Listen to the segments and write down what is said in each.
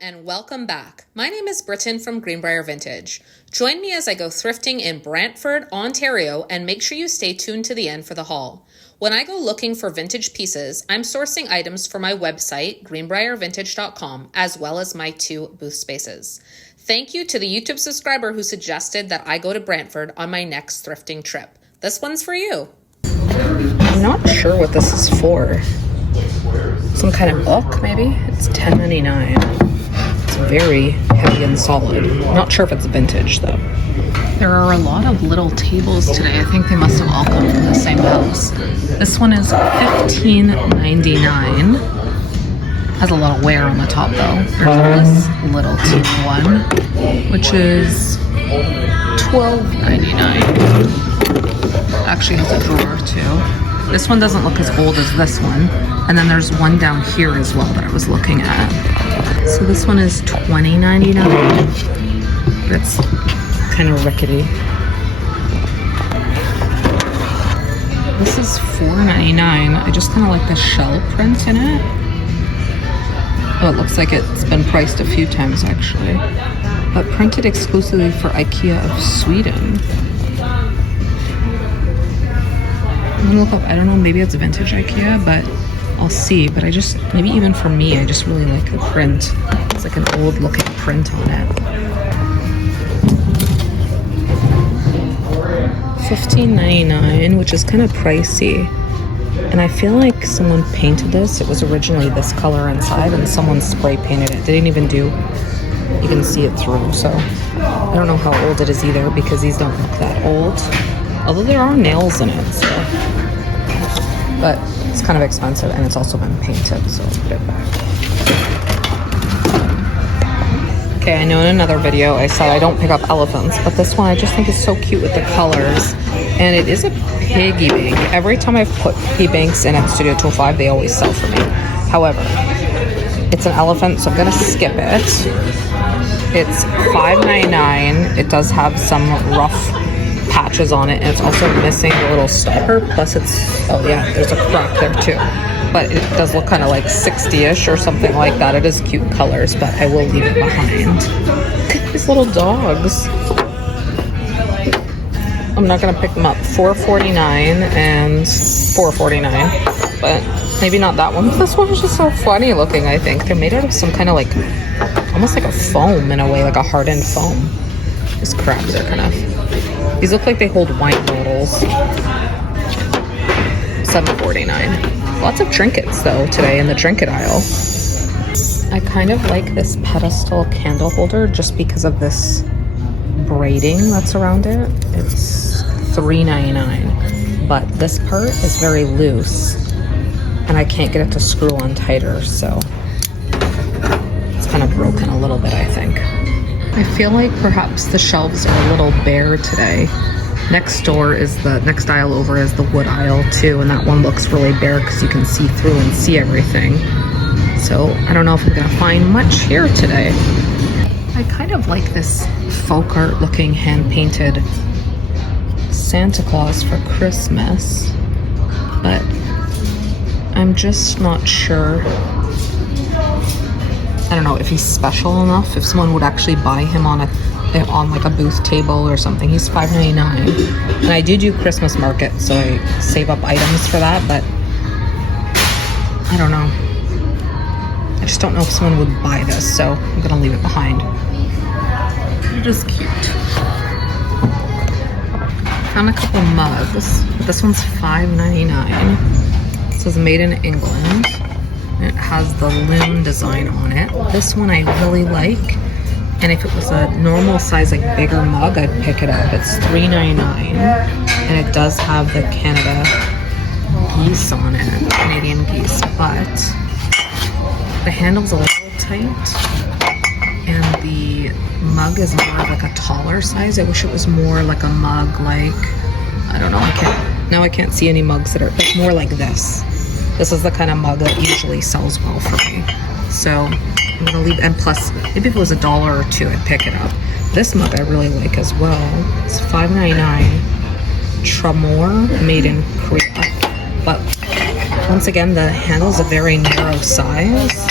And welcome back. My name is Britton from Greenbrier Vintage. Join me as I go thrifting in Brantford, Ontario, and make sure you stay tuned to the end for the haul. When I go looking for vintage pieces, I'm sourcing items for my website, greenbriervintage.com, as well as my 2 booth spaces. Thank you to the YouTube subscriber who suggested that I go to Brantford on my next thrifting trip. This one's for you. I'm not sure what this is for. Some kind of book, maybe? It's $10.99. It's very heavy and solid. Not sure if it's vintage, though. There are a lot of little tables today. I think they must have all come from the same house. This one is $15.99. Has a lot of wear on the top, though. There's this little teeny one, which is $12.99. Actually has a drawer, too. This one doesn't look as old as this one. And then there's one down here as well that I was looking at. So this one is $20.99. It's kind of rickety. This is $4.99. I just kind of like the shell print in it. Oh, it looks like it's been priced a few times actually. But printed exclusively for IKEA of Sweden. I'm gonna look up, I don't know, maybe it's vintage IKEA, but I'll see. But maybe even for me, I just really like the print. It's like an old looking print on it. $15.99, which is kind of pricey. And I feel like someone painted this. It was originally this color inside and someone spray painted it. They didn't even do, you can see it through. So I don't know how old it is either because these don't look that old. Although there are nails in it, so. But it's kind of expensive and it's also been painted, so I'll put it back. Okay, I know in another video I said I don't pick up elephants, but this one I just think is so cute with the colors. And it is a piggy bank. Every time I've put piggy banks in at Studio 205, they always sell for me. However, it's an elephant, so I'm gonna skip it. It's $5.99. It does have some rough patches on it, and it's also missing the little stopper. Plus it's, oh yeah, there's a crack there too. But it does look kind of like 60-ish or something like that. It is cute colors, but I will leave it behind. Look at these little dogs. I'm not gonna pick them up. $4.49 and $4.49, but maybe not that one. This one is just so funny looking. I think they're made out of some kind of like, almost like a foam in a way, like a hardened foam. These crabs are kind of. These look like they hold wine bottles. $7.49. Lots of trinkets though today in the trinket aisle. I kind of like this pedestal candle holder just because of this braiding that's around it. It's $3.99. But this part is very loose and I can't get it to screw on tighter, so it's kind of broken a little bit, I think. I feel like perhaps the shelves are a little bare today. Next aisle over is the wood aisle too, and that one looks really bare because you can see through and see everything. So I don't know if I'm gonna find much here today. I kind of like this folk art looking hand painted Santa Claus for Christmas, but I'm just not sure. I don't know if he's special enough, if someone would actually buy him on like a booth table or something. He's $5.99. And I do Christmas market, so I save up items for that, but I don't know. I just don't know if someone would buy this, so I'm gonna leave it behind. It is cute. Found a couple mugs. This one's $5.99. It says made in England. It has the loon design on it. This one I really like. And if it was a normal size, like bigger mug, I'd pick it up. It's $3.99. And it does have the Canada geese on it, Canadian geese. But the handle's a little tight. And the mug is more of like a taller size. I wish it was more like a mug, like, I don't know. I can't see any mugs that are more like this. This is the kind of mug that usually sells well for me. So I'm gonna leave, and plus, maybe if it was $1 or $2, I'd pick it up. This mug I really like as well. It's $5.99. Tramor, made in Korea. But once again, the handle's a very narrow size.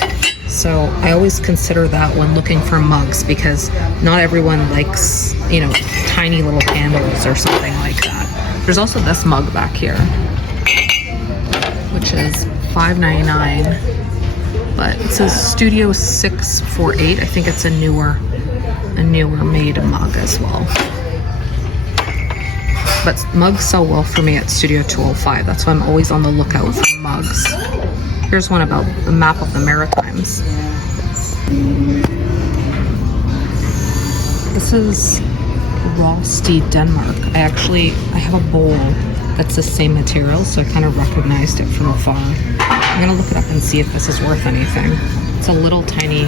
So I always consider that when looking for mugs, because not everyone likes, you know, tiny little candles or something like that. There's also this mug back here, which is $5.99, but it says Studio 648. I think it's a newer made mug as well. But mugs sell well for me at Studio 205. That's why I'm always on the lookout for mugs. Here's one about the map of the Maritimes. This is Rosti, Denmark. I have a bowl that's the same material, so I kind of recognized it from afar. I'm gonna look it up and see if this is worth anything. It's a little tiny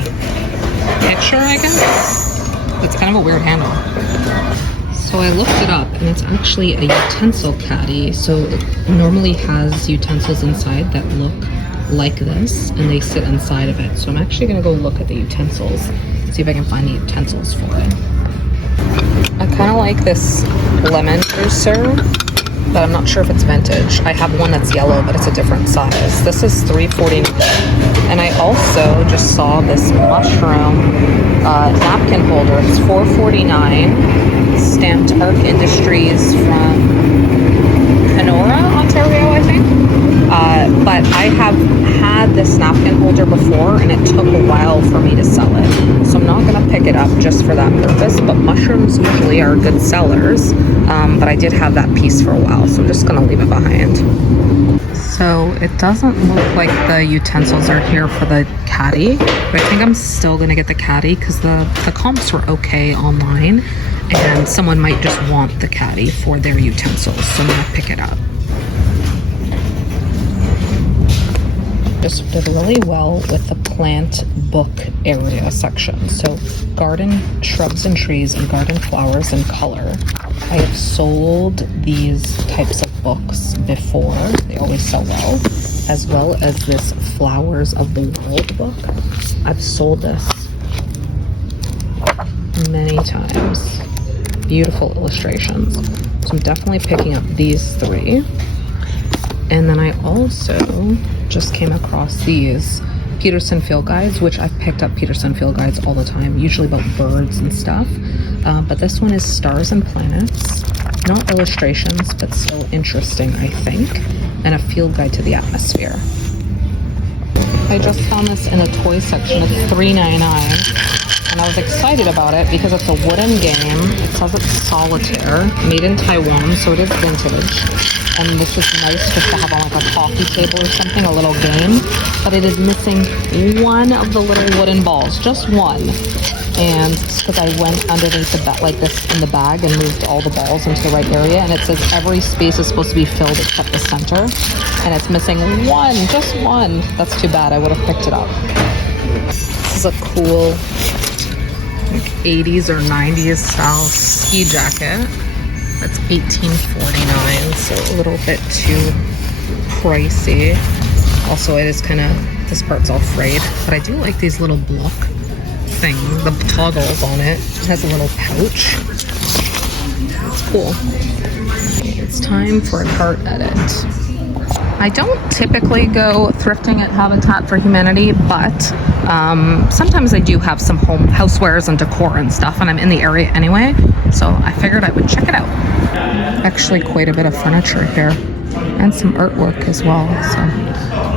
pitcher, I guess. It's kind of a weird handle. So I looked it up, and it's actually a utensil caddy. So it normally has utensils inside that look like this, and they sit inside of it. So I'm actually gonna go look at the utensils, see if I can find the utensils for it. I kind of like this lemon juicer, but I'm not sure if it's vintage. I have one that's yellow, but it's a different size. This is $3.49. And I also just saw this mushroom napkin holder. It's $4.49, stamped Arc Industries from Kenora, Ontario, I think. But I have had this napkin holder before, and it took a while for me to sell it. So I'm not going to pick it up just for that purpose, but mushrooms usually are good sellers. But I did have that piece for a while, so I'm just going to leave it behind. So it doesn't look like the utensils are here for the caddy, but I think I'm still going to get the caddy because the comps were okay online, and someone might just want the caddy for their utensils, so I'm going to pick it up. Just did really well with the plant book area section. So garden shrubs and trees and garden flowers and color. I have sold these types of books before. They always sell well as this Flowers of the World book. I've sold this many times. Beautiful illustrations. So I'm definitely picking up these three. And then I also just came across these Peterson Field Guides, which I've picked up Peterson Field Guides all the time, usually about birds and stuff. But this one is Stars and Planets. Not illustrations, but still interesting, I think. And a field guide to the atmosphere. I just found this in a toy section. It's $3.99. And I was excited about it because it's a wooden game. It says it's solitaire, made in Taiwan, so it is vintage. And this is nice just to have on like a coffee table or something, a little game. But it is missing one of the little wooden balls, just one. And because I went underneath the bag like this in the bag and moved all the balls into the right area, and it says every space is supposed to be filled except the center. And it's missing one, just one. That's too bad, I would have picked it up. This is a cool like 80s or 90s style ski jacket. That's $18.49, so a little bit too pricey. Also, it is kind of, this part's all frayed, but I do like these little block thing, the toggles on it. It has a little pouch. It's cool. It's time for a cart edit. I don't typically go thrifting at Habitat for Humanity, but sometimes I do have some housewares and decor and stuff, and I'm in the area anyway, so I figured I would check it out. Actually, quite a bit of furniture here, and some artwork as well, so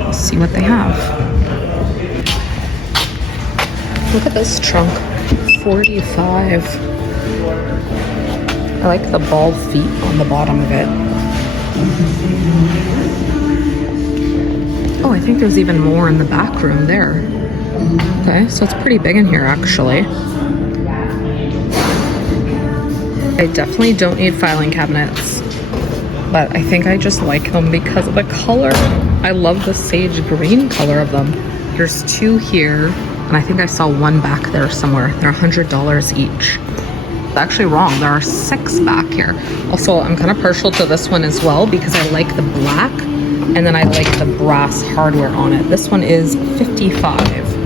we'll see what they have. Look at this trunk, $45. I like the ball feet on the bottom of it. Oh, I think there's even more in the back room there. Okay, so it's pretty big in here, actually. I definitely don't need filing cabinets, but I think I just like them because of the color. I love the sage green color of them. There's two here, and I think I saw one back there somewhere. They're $100 each. It's actually wrong. There are 6 back here. Also, I'm kind of partial to this one as well because I like the black, and then I like the brass hardware on it. This one is $55.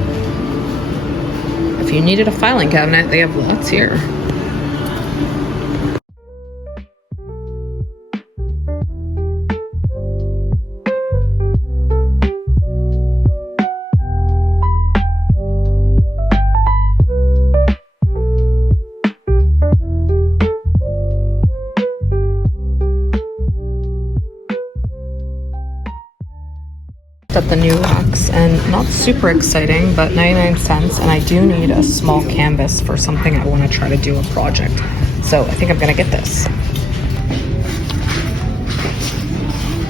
If you needed a filing cabinet, they have lots here. looked at the new racks, and not super exciting, but 99 cents, and I do need a small canvas for something I want to try to do a project. So I think I'm gonna get this.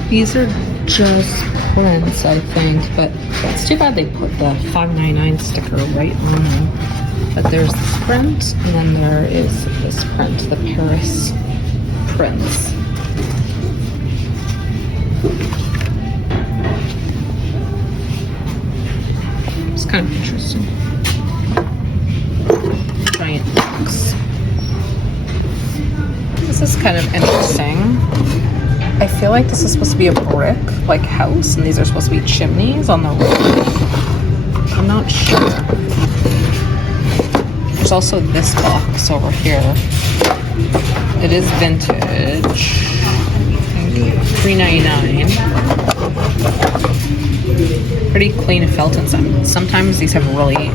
These are just prints, I think, but it's too bad they put the $5.99 sticker right on them. But there's this print, and then there is this print, the Paris prints. It's kind of interesting. Giant box. This is kind of interesting. I feel like this is supposed to be a brick, like, house, and these are supposed to be chimneys on the roof. I'm not sure. There's also this box over here. It is vintage. I think $3.99. Pretty clean felt inside. Sometimes these have really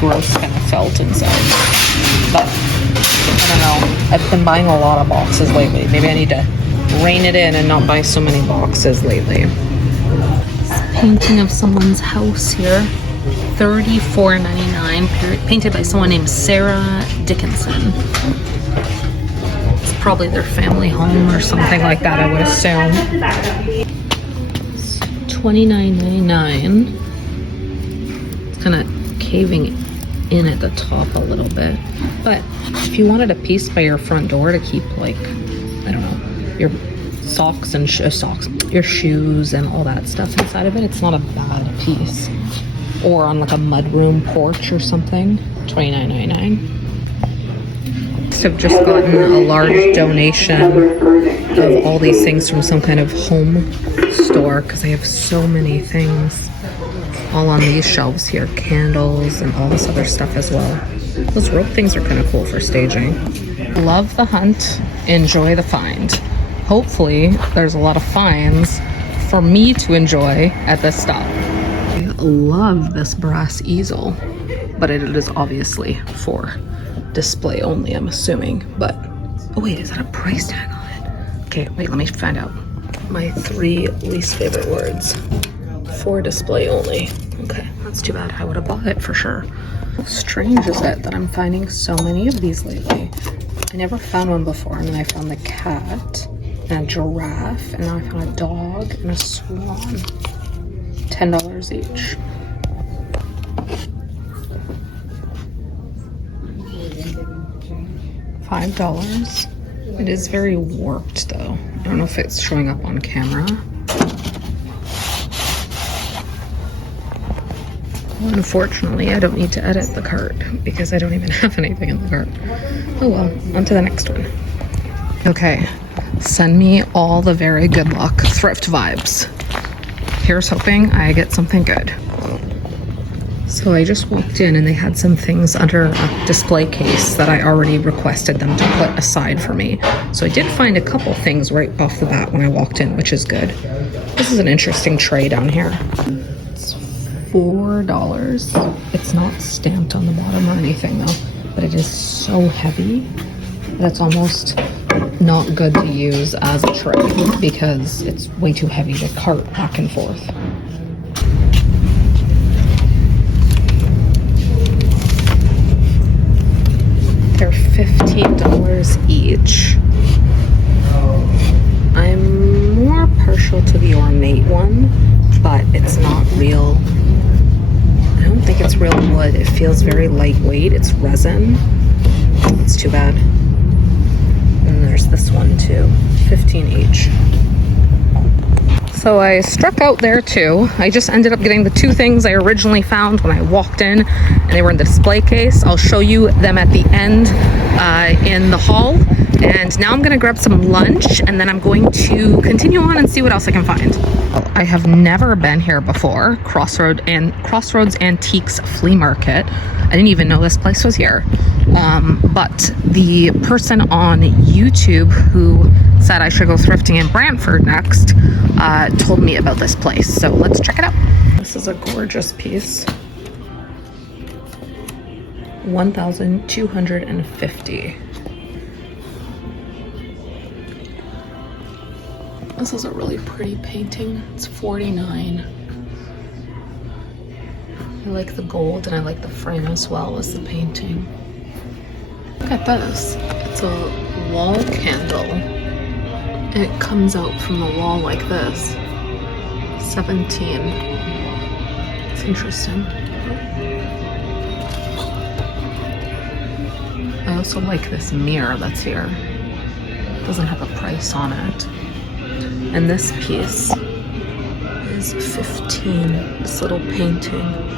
gross kind of felt inside. But I don't know. I've been buying a lot of boxes lately. Maybe I need to rein it in and not buy so many boxes lately. This painting of someone's house here. $34.99, painted by someone named Sarah Dickinson. It's probably their family home or something like that, I would assume. $29.99. It's kind of caving in at the top a little bit. But if you wanted a piece by your front door to keep, like, I don't know, your socks and your shoes and all that stuff inside of it, it's not a bad piece. Or on like a mudroom porch or something, $29.99. I've just gotten a large donation of all these things from some kind of home store because I have so many things all on these shelves here, candles and all this other stuff as well. Those rope things are kind of cool for staging. Love the hunt, enjoy the find. Hopefully there's a lot of finds for me to enjoy at this stop. I love this brass easel, but it is obviously for display only, I'm assuming. But oh wait, is that a price tag on it? Okay, wait, let me find out. My 3 least favorite words. For display only. Okay, that's too bad. I would have bought it for sure. How strange is it that I'm finding so many of these lately? I never found one before, and then I found the cat and a giraffe, and now I found a dog and a swan. $10 each. $5. It is very warped though. I don't know if it's showing up on camera. Well, unfortunately, I don't need to edit the cart because I don't even have anything in the cart. Oh well, on to the next one. Okay, send me all the very good luck thrift vibes. Here's hoping I get something good. So I just walked in and they had some things under a display case that I already requested them to put aside for me. So I did find a couple things right off the bat when I walked in, which is good. This is an interesting tray down here. It's $4. It's not stamped on the bottom or anything though, but it is so heavy that it's almost not good to use as a tray because it's way too heavy to cart back and forth. They're $15 each. I'm more partial to the ornate one, but it's not real. I don't think it's real wood. It feels very lightweight. It's resin. It's too bad. And there's this one too, 15 each. So I struck out there too. I just ended up getting the 2 things I originally found when I walked in, and they were in the display case. I'll show you them at the end in the haul. And now I'm gonna grab some lunch, and then I'm going to continue on and see what else I can find. I have never been here before, Crossroads Antiques Flea Market. I didn't even know this place was here. But the person on YouTube who said I should go thrifting in Brantford next told me about this place. So let's check it out. This is a gorgeous piece. $1,250. This is a really pretty painting. It's $49. like the gold and I like the frame as well as the painting. Look at this. It's a wall candle. And it comes out from the wall like this. 17. It's interesting. I also like this mirror that's here. It doesn't have a price on it. And this piece is 15. This little painting.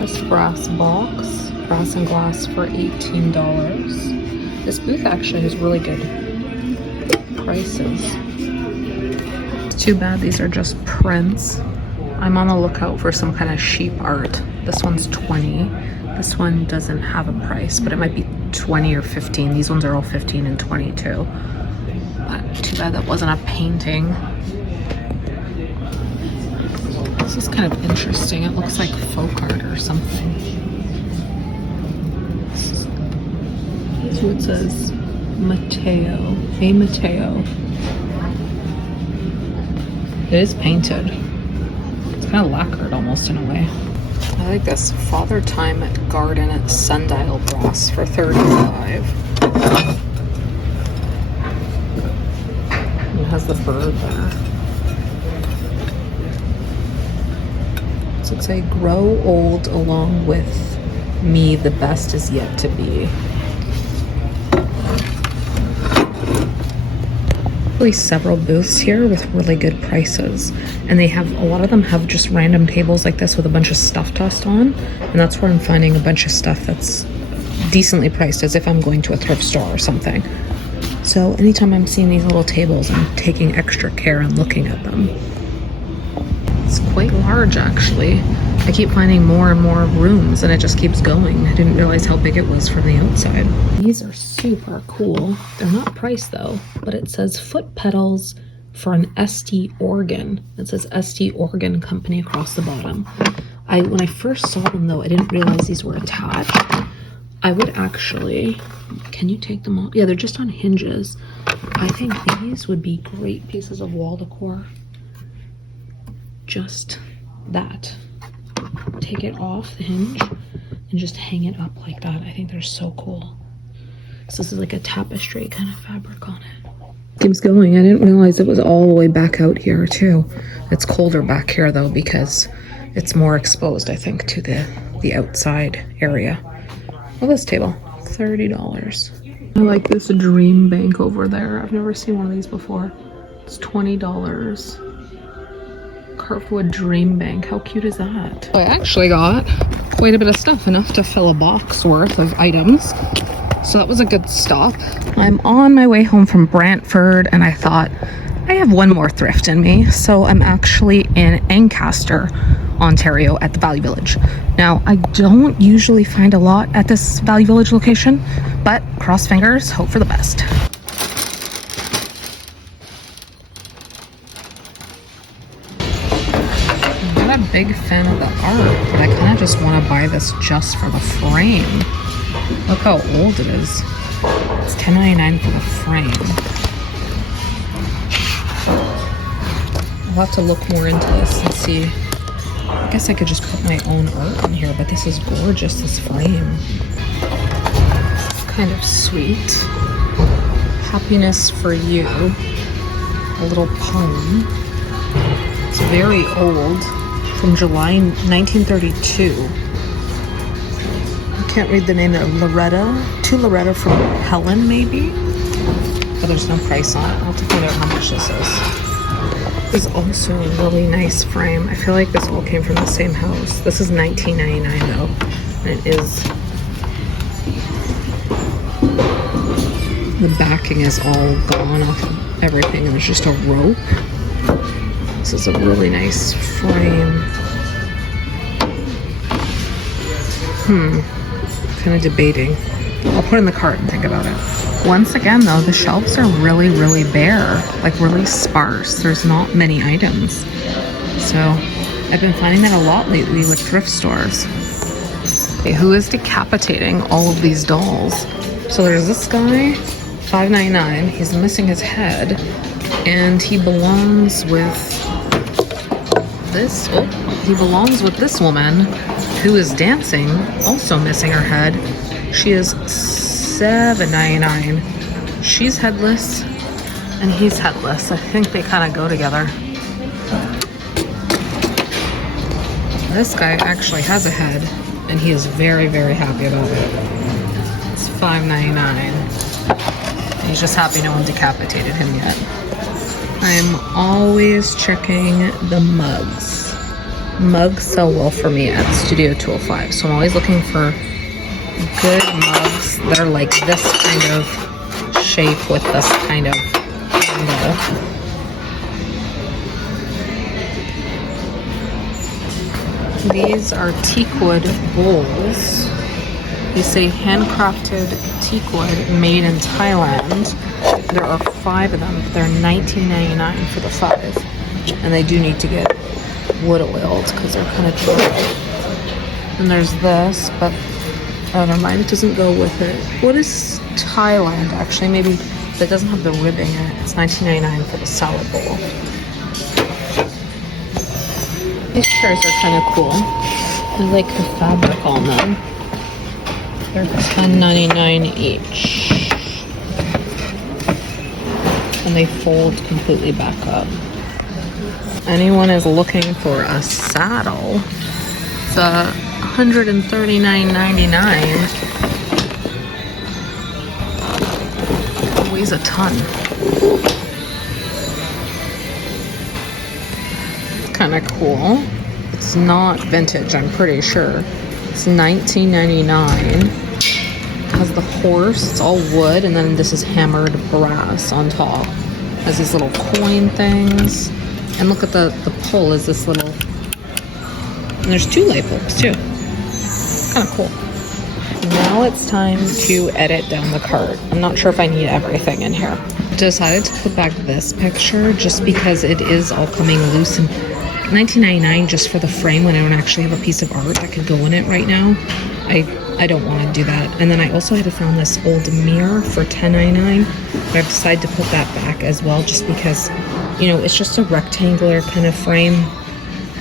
This brass box, brass and glass for $18. This booth actually has really good prices. It's too bad these are just prints. I'm on the lookout for some kind of sheep art. This one's 20. This one doesn't have a price, but it might be 20 or 15. These ones are all 15 and 22. But too bad that wasn't a painting. This is kind of interesting. It looks like folk art or something. So it says Mateo. Hey Mateo. It is painted. It's kind of lacquered almost in a way. I like this Father Time Garden at Sundial brass for $35. It has the bird there. So it's a grow old along with me, the best is yet to be. Really several booths here with really good prices, and they have, a lot of them have just random tables like this with a bunch of stuff tossed on, and that's where I'm finding a bunch of stuff that's decently priced, as if I'm going to a thrift store or something. So anytime I'm seeing these little tables, I'm taking extra care and looking at them. It's quite large actually. I keep finding more and more rooms and it just keeps going. I didn't realize how big it was from the outside. These are super cool. They're not priced though, but it says foot pedals for an ST organ. It says ST Organ Company across the bottom. When I first saw them though, I didn't realize these were attached. I would actually, can you take them off? Yeah, they're just on hinges. I think these would be great pieces of wall decor. Just that. Take it off the hinge and just hang it up like that. I think they're so cool. So this is like a tapestry kind of fabric on it. Keeps going. I didn't realize it was all the way back out here too. It's colder back here though because it's more exposed, I think, to the outside area. Oh, this table, $30. I like this dream bank over there. I've never seen one of these before. It's $20. Cartwood Dream Bank. How cute is that? I actually got quite a bit of stuff, enough to fill a box worth of items. So that was a good stop. I'm on my way home from Brantford and I thought I have one more thrift in me. So I'm actually in Ancaster, Ontario at the Value Village. Now, I don't usually find a lot at this Value Village location, but cross fingers, hope for the best. I'm not a big fan of the art, but I kind of just want to buy this just for the frame. Look how old it is. It's $10.99 for the frame. I'll have to look more into this and see. I guess I could just put my own art in here, but this is gorgeous, this frame. It's kind of sweet. Happiness for you. A little poem. It's very old. From July 1932. I can't read the name of Loretta. To Loretta from Helen, maybe? But there's no price on it. I'll have to find out how much this is. This is also a really nice frame. I feel like this all came from the same house. This is $19.99 though. And it is... The backing is all gone off of everything and there's just a rope. This is a really nice frame. Kind of debating. I'll put it in the cart and think about it. Once again though, the shelves are really, really bare. Like really sparse. There's not many items. So I've been finding that a lot lately with thrift stores. Okay, who is decapitating all of these dolls? So there's this guy, $5.99. He's missing his head. And he belongs with This, oh, he belongs with this woman who is dancing, also missing her head. She is $7.99. She's headless and he's headless. I think they kind of go together. This guy actually has a head and he is very, very happy about it. It's $5.99. He's just happy no one decapitated him yet. I'm always checking the mugs. Mugs sell well for me at Studio 205, so I'm always looking for good mugs that are like this kind of shape with this kind of handle. These are teakwood bowls. They say handcrafted teakwood made in Thailand. There are 5 of them. They're $19.99 for the 5. And they do need to get wood oiled because they're kind of dry. And there's this, but oh, never mind, it doesn't go with it. What is Thailand actually? Maybe that doesn't have the ribbing in it. It's $19.99 for the salad bowl. These chairs are kind of cool. I like the fabric on them. They're $10.99 each. And they fold completely back up. Anyone is looking for a saddle, it's $139.99. It weighs a ton. Kind of cool. It's not vintage, I'm pretty sure. It's $19.99. Has the horse, it's all wood, and then this is hammered brass on top. Has these little coin things. And look at the pole is this little, and there's 2 light bulbs too. Kind of cool. Now it's time to edit down the cart. I'm not sure if I need everything in here. Decided to put back this picture just because it is all coming loose, and $19.99 just for the frame when I don't actually have a piece of art that could go in it right now. I don't want to do that. And then I also had found this old mirror for $10.99, but I've decided to put that back as well just because, you know, it's just a rectangular kind of frame.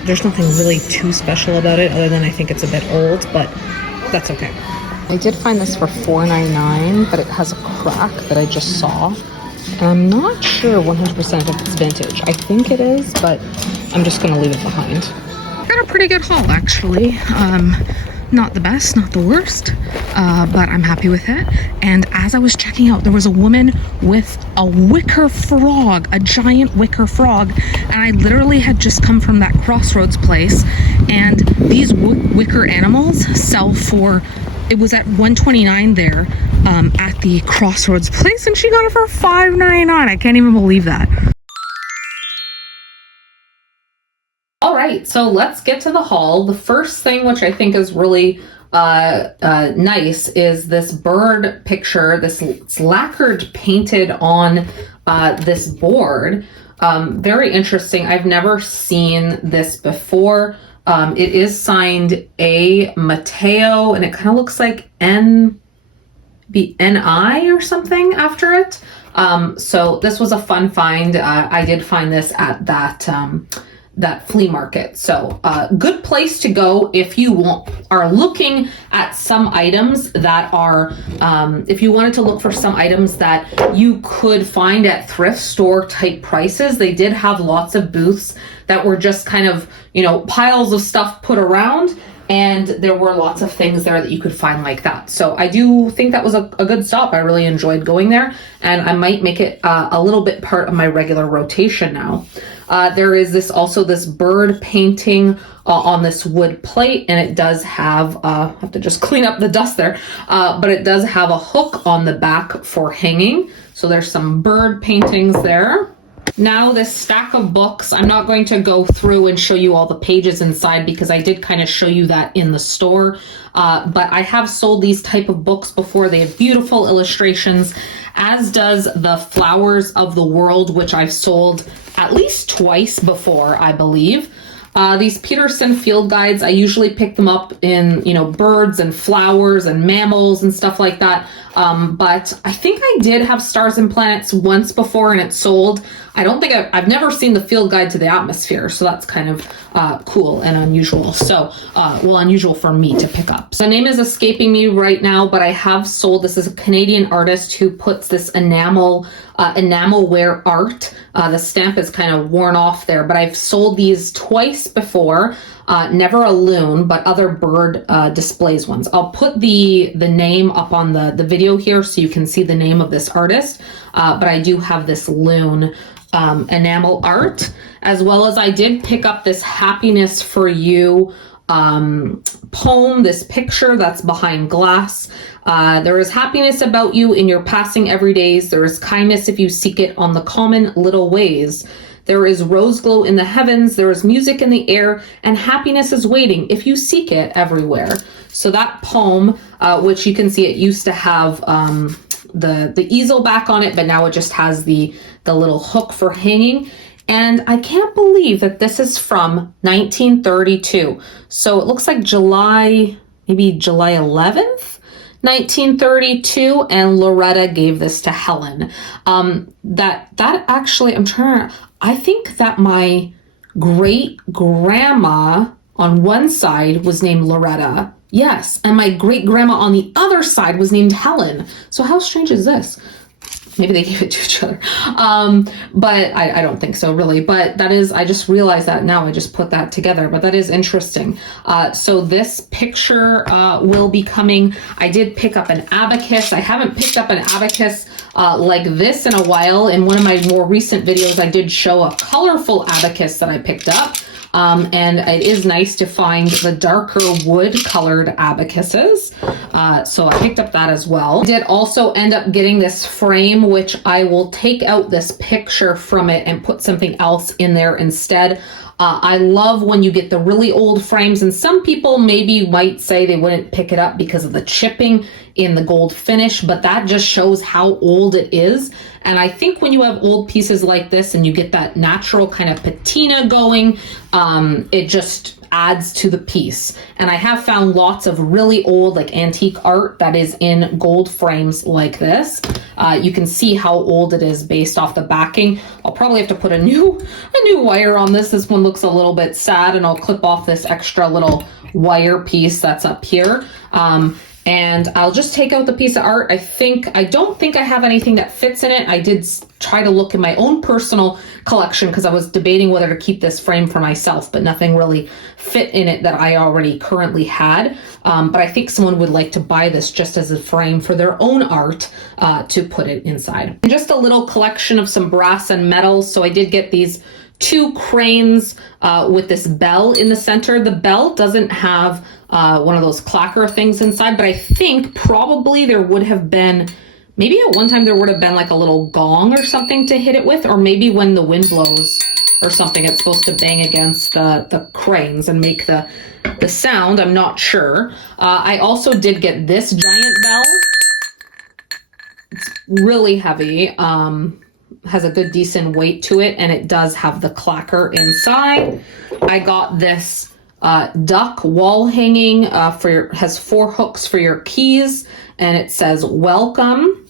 There's nothing really too special about it other than I think it's a bit old, but that's okay. I did find this for $4.99, but it has a crack that I just saw. And I'm not sure 100% if it's vintage. I think it is, but I'm just going to leave it behind. Got a pretty good haul, actually. Not the best, not the worst, but I'm happy with it. And as I was checking out, there was a woman with a wicker frog, a giant wicker frog, and I literally had just come from that Crossroads place, and these wicker animals sell for, it was at $129 there at the Crossroads place, and she got it for $5.99. I can't even believe that. All right, so let's get to the haul. The first thing, which I think is really nice, is this bird picture. It's lacquered painted on this board. Very interesting. I've never seen this before. It is signed A. Mateo, and it kind of looks like N.I. or something after it. So this was a fun find. I did find this at that flea market. So good place to go if you are looking at some items that are, if you wanted to look for some items that you could find at thrift store type prices. They did have lots of booths that were just kind of, you know, piles of stuff put around, and there were lots of things there that you could find like that. So I do think that was a good stop. I really enjoyed going there, and I might make it a little bit part of my regular rotation now. There is this bird painting on this wood plate, and it does have, I have to just clean up the dust there, but it does have a hook on the back for hanging. So there's some bird paintings there. Now this stack of books, I'm not going to go through and show you all the pages inside because I did kind of show you that in the store, but I have sold these type of books before. They have beautiful illustrations, as does the Flowers of the World, which I've sold at least twice before, I believe. These Peterson field guides, I usually pick them up in, you know, birds and flowers and mammals and stuff like that. But I think I did have Stars and Planets once before and it sold. I don't think I've never seen the field guide to the atmosphere, so that's kind of cool and unusual. So, well, unusual for me to pick up. So the name is escaping me right now, but I have sold. This is a Canadian artist who puts this enamel ware art. The stamp is kind of worn off there, but I've sold these twice before. Never a loon, but other bird displays ones. I'll put the name up on the video here so you can see the name of this artist. But I do have this loon enamel art, as well as I did pick up this Happiness for You poem, this picture that's behind glass. There is happiness about you in your passing every days. There is kindness if you seek it on the common little ways. There is rose glow in the heavens. There is music in the air, and happiness is waiting if you seek it everywhere. So that poem, which you can see, it used to have the easel back on it, but now it just has the little hook for hanging. And I can't believe that this is from 1932. So it looks like maybe July 11th, 1932, and Loretta gave this to Helen. That actually, I think that my great grandma on one side was named Loretta. Yes, and my great grandma on the other side was named Helen. So how strange is this? Maybe they gave it to each other. But I don't think so, really. But that is, I just realized that now. I just put that together. But that is interesting. So this picture will be coming. I did pick up an abacus. I haven't picked up an abacus like this in a while. In one of my more recent videos, I did show a colorful abacus that I picked up. And it is nice to find the darker wood colored abacuses. So I picked up that as well. I did also end up getting this frame, which I will take out this picture from it and put something else in there instead. I love when you get the really old frames, and some people maybe might say they wouldn't pick it up because of the chipping in the gold finish, but that just shows how old it is. And I think when you have old pieces like this and you get that natural kind of patina going, it just adds to the piece. And I have found lots of really old, like antique art that is in gold frames like this. You can see how old it is based off the backing. I'll probably have to put a new wire on this. This one looks a little bit sad, and I'll clip off this extra little wire piece that's up here. And I'll just take out the piece of art. I don't think I have anything that fits in it. I did try to look in my own personal collection because I was debating whether to keep this frame for myself, but nothing really fit in it that I already currently had. But I think someone would like to buy this just as a frame for their own art to put it inside. And just a little collection of some brass and metals. So I did get these 2 cranes with this bell in the center. The bell doesn't have one of those clacker things inside, but I think probably there would have been, maybe at one time there would have been like a little gong or something to hit it with, or maybe when the wind blows or something, it's supposed to bang against the cranes and make the sound. I'm not sure. I also did get this giant bell. It's really heavy. Has a good decent weight to it, and it does have the clacker inside. I got this duck wall hanging has 4 hooks for your keys, and it says welcome.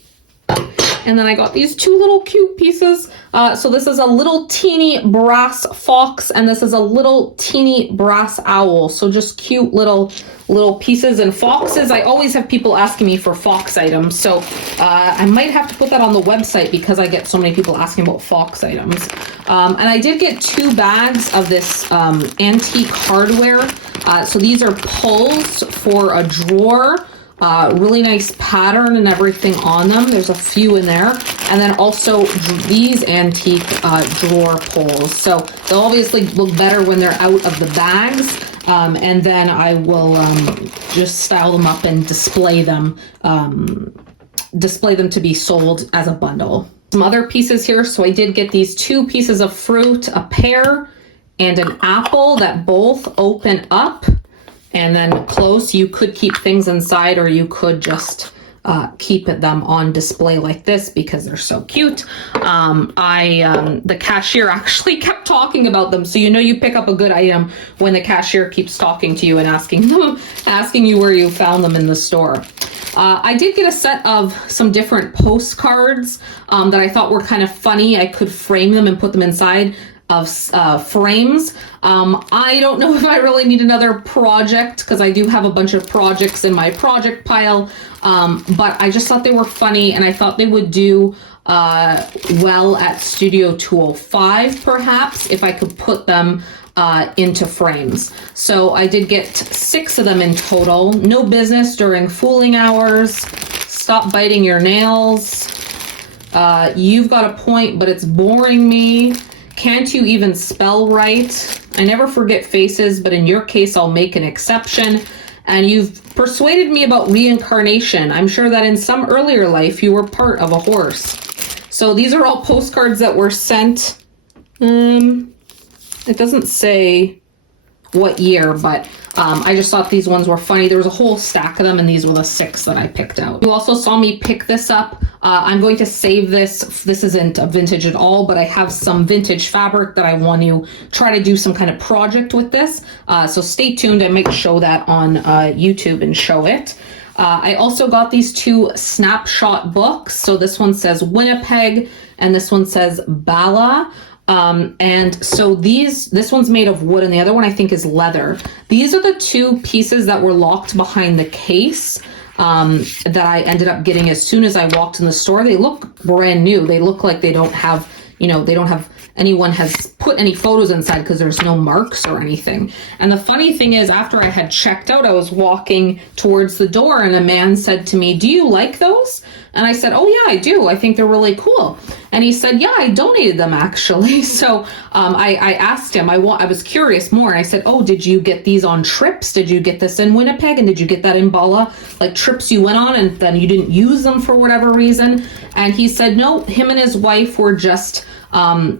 And then I got these 2 little cute pieces. So this is a little teeny brass fox, and this is a little teeny brass owl. So just cute little pieces. And foxes, I always have people asking me for fox items. So I might have to put that on the website because I get so many people asking about fox items. And I did get 2 bags of this antique hardware. So these are pulls for a drawer. Really nice pattern and everything on them. There's a few in there. And then also these antique drawer pulls. So they'll obviously look better when they're out of the bags. And then I will just style them up and display them to be sold as a bundle. Some other pieces here. So I did get these 2 pieces of fruit, a pear and an apple that both open up and then close. You could keep things inside, or you could just keep them on display like this because they're so cute. The cashier actually kept talking about them, so you know you pick up a good item when the cashier keeps talking to you and asking you where you found them in the store. I did get a set of some different postcards that I thought were kind of funny. I could frame them and put them inside of frames. I don't know if I really need another project because I do have a bunch of projects in my project pile, but I just thought they were funny and I thought they would do well at Studio 205 perhaps if I could put them into frames. So I did get 6 of them in total. No business during fooling hours. Stop biting your nails. You've got a point, but it's boring me. Can't you even spell right? I never forget faces, but in your case, I'll make an exception. And you've persuaded me about reincarnation. I'm sure that in some earlier life, you were part of a horse. So these are all postcards that were sent. It doesn't say what year, but I just thought these ones were funny. There was a whole stack of them, and these were the 6 that I picked out. You also saw me pick this up. I'm going to save this. This isn't a vintage at all, but I have some vintage fabric that I want to try to do some kind of project with this. So stay tuned. I might show that on YouTube and show it. I also got these 2 snapshot books. So this one says Winnipeg, and this one says Bala. And so this one's made of wood and the other one I think is leather. These are the 2 pieces that were locked behind the case that I ended up getting as soon as I walked in the store. They look brand new. They look like they don't have, anyone has put any photos inside because there's no marks or anything. And the funny thing is, after I had checked out, I was walking towards the door and a man said to me, "Do you like those?" And I said, "Oh yeah, I do. I think they're really cool." And he said, "Yeah, I donated them actually." So I asked him, I was curious more. And I said, "Oh, did you get these on trips? Did you get this in Winnipeg? And did you get that in Bala? Like trips you went on and then you didn't use them for whatever reason?" And he said, "No, him and his wife were just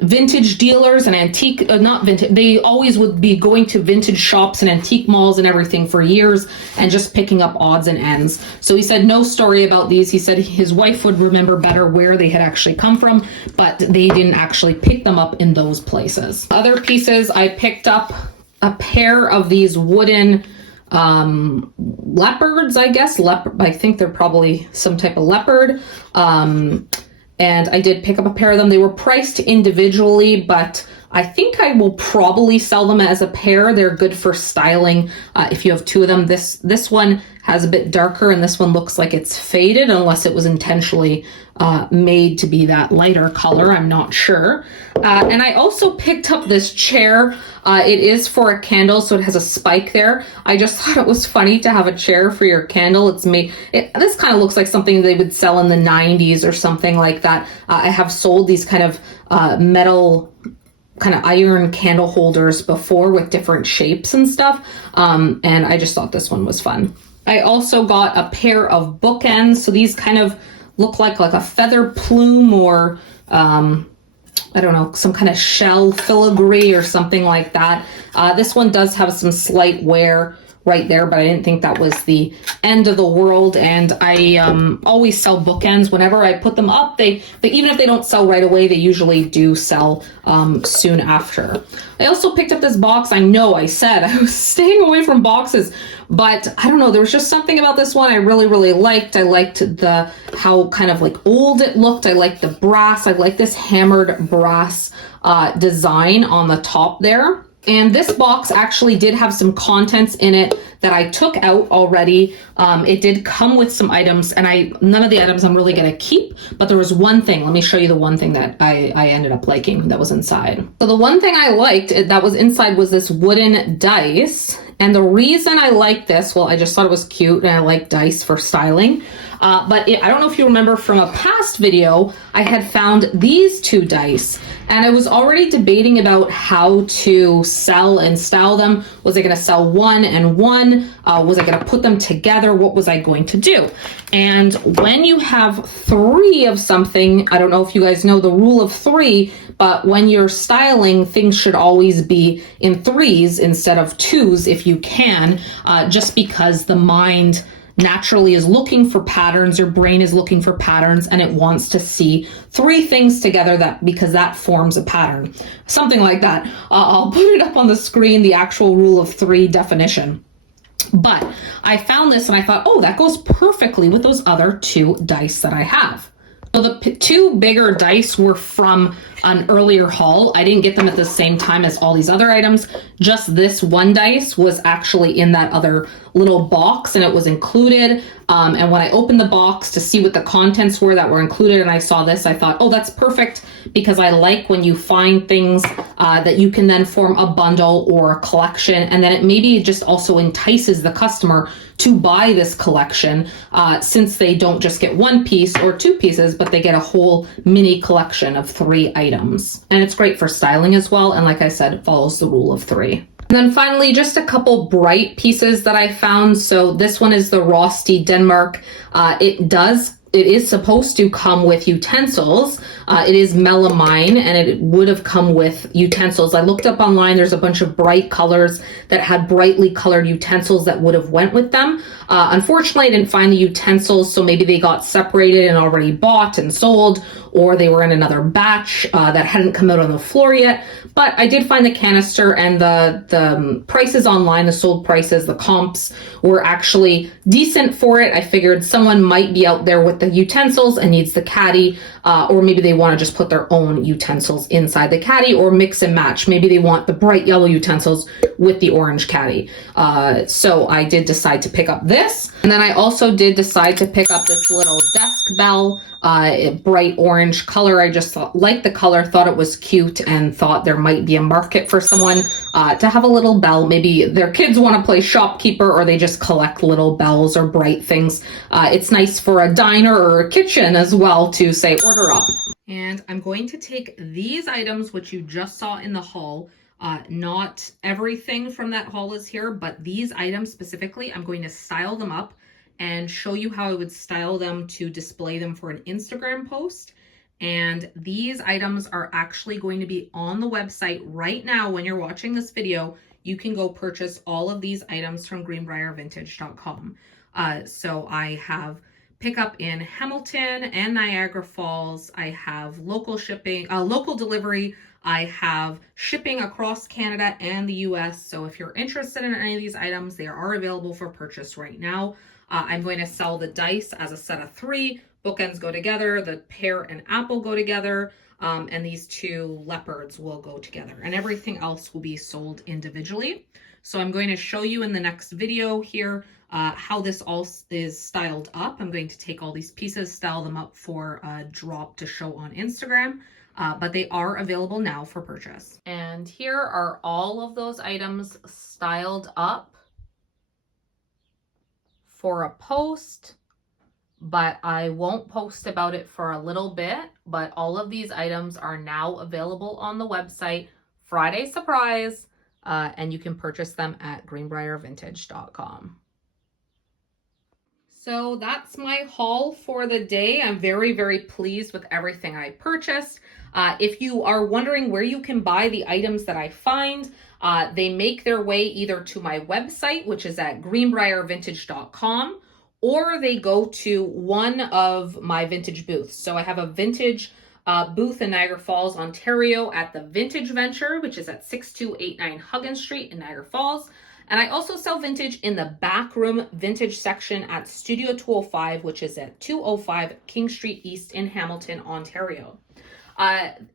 vintage dealers and antique, not vintage, they always would be going to vintage shops and antique malls and everything for years and just picking up odds and ends." So he said no story about these. He said his wife would remember better where they had actually come from, but they didn't actually pick them up in those places. Other pieces, I picked up a pair of these wooden leopards, I guess. I think they're probably some type of leopard. And I did pick up a pair of them. They were priced individually, but I think I will probably sell them as a pair. They're good for styling if you have 2 of them. This one has a bit darker and this one looks like it's faded unless it was intentionally made to be that lighter color. I'm not sure. And I also picked up this chair. It is for a candle, so it has a spike there. I just thought it was funny to have a chair for your candle. This kind of looks like something they would sell in the 90s or something like that. I have sold these kind of metal kind of iron candle holders before with different shapes and stuff. And I just thought this one was fun. I also got a pair of bookends. So these kind of look like a feather plume or I don't know, some kind of shell filigree or something like that. This one does have some slight wear right there, but I didn't think that was the end of the world. And I always sell bookends whenever I put them up. They even if they don't sell right away, they usually do sell soon after. I also picked up this box. I know I said I was staying away from boxes, but I don't know, there was just something about this one I really, really liked. I liked how kind of like old it looked. I liked the brass. I like this hammered brass design on the top there. And this box actually did have some contents in it that I took out already. It did come with some items, and none of the items I'm really going to keep, but there was one thing. Let me show you the one thing that I ended up liking that was inside. So the one thing I liked that was inside was this wooden dice. And the reason I like this, well, I just thought it was cute and I like dice for styling. But I don't know if you remember from a past video, I had found these 2 dice and I was already debating about how to sell and style them. Was I going to sell one and one? Was I going to put them together? What was I going to do? And when you have 3 of something, I don't know if you guys know the rule of 3, but when you're styling, things should always be in 3s instead of 2s if you can, just because the mind naturally is looking for patterns. Your brain is looking for patterns, and it wants to see three things together because that forms a pattern. Something like that. I'll put it up on the screen, the actual rule of three definition. But I found this and I thought, oh, that goes perfectly with those other two dice that I have. So the two bigger dice were from an earlier haul. I didn't get them at the same time as all these other items. Just this one dice was actually in that other little box, and it was included. And when I opened the box to see what the contents were that were included, and I saw this, I thought, oh, that's perfect, because I like when you find things that you can then form a bundle or a collection, and then it maybe just also entices the customer to buy this collection, since they don't just get one piece or two pieces, but they get a whole mini collection of 3 items. And it's great for styling as well. And like I said, it follows the rule of 3. And then finally, just a couple bright pieces that I found. So this one is the Rosti Denmark. It is supposed to come with utensils. It is melamine, and it would have come with utensils. I looked up online, there's a bunch of bright colors that had brightly colored utensils that would have went with them. Unfortunately, I didn't find the utensils, so maybe they got separated and already bought and sold, or they were in another batch that hadn't come out on the floor yet. But I did find the canister, and the prices online, the sold prices, the comps were actually decent for it. I figured someone might be out there with the utensils and needs the caddy, or maybe they want to just put their own utensils inside the caddy, or mix and match. Maybe they want the bright yellow utensils with the orange caddy. So I did decide to pick up this. And then I also did decide to pick up this little desk bell, bright orange color. I just liked the color, thought it was cute, and thought there might be a market for someone to have a little bell. Maybe their kids want to play shopkeeper, or they just collect little bells or bright things. It's nice for a diner or a kitchen as well to say, order up. And I'm going to take these items, which you just saw in the haul. Not everything from that haul is here, but these items specifically, I'm going to style them up and show you how I would style them to display them for an Instagram post. And these items are actually going to be on the website right now. When you're watching this video, you can go purchase all of these items from greenbriervintage.com. So I have pickup in Hamilton and Niagara Falls. I have local shipping, local delivery. I have shipping across Canada and the US. So if you're interested in any of these items, they are available for purchase right now. I'm going to sell the dice as a set of 3. Bookends go together, the pear and apple go together, and these 2 leopards will go together, and everything else will be sold individually. So I'm going to show you in the next video here how this all is styled up. I'm going to take all these pieces, style them up for a drop to show on Instagram, but they are available now for purchase. And here are all of those items styled up for a post, but I won't post about it for a little bit. But all of these items are now available on the website, Friday surprise, and you can purchase them at greenbriervintage.com. So that's my haul for the day. I'm very, very pleased with everything I purchased. If you are wondering where you can buy the items that I find, they make their way either to my website, which is at greenbriervintage.com, or they go to one of my vintage booths. So I have a vintage booth in Niagara Falls, Ontario at the Vintage Venture, which is at 6289 Huggins Street in Niagara Falls. And I also sell vintage in the backroom vintage section at Studio 205, which is at 205 King Street East in Hamilton, Ontario.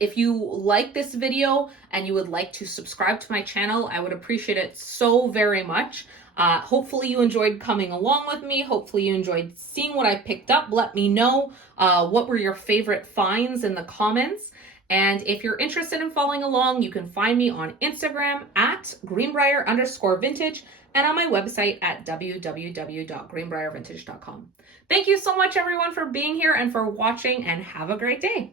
If you like this video and you would like to subscribe to my channel, I would appreciate it so very much. Hopefully you enjoyed coming along with me. Hopefully you enjoyed seeing what I picked up. Let me know what were your favorite finds in the comments. And if you're interested in following along, you can find me on Instagram at greenbrier_vintage and on my website at www.greenbriervintage.com. Thank you so much, everyone, for being here and for watching, and have a great day.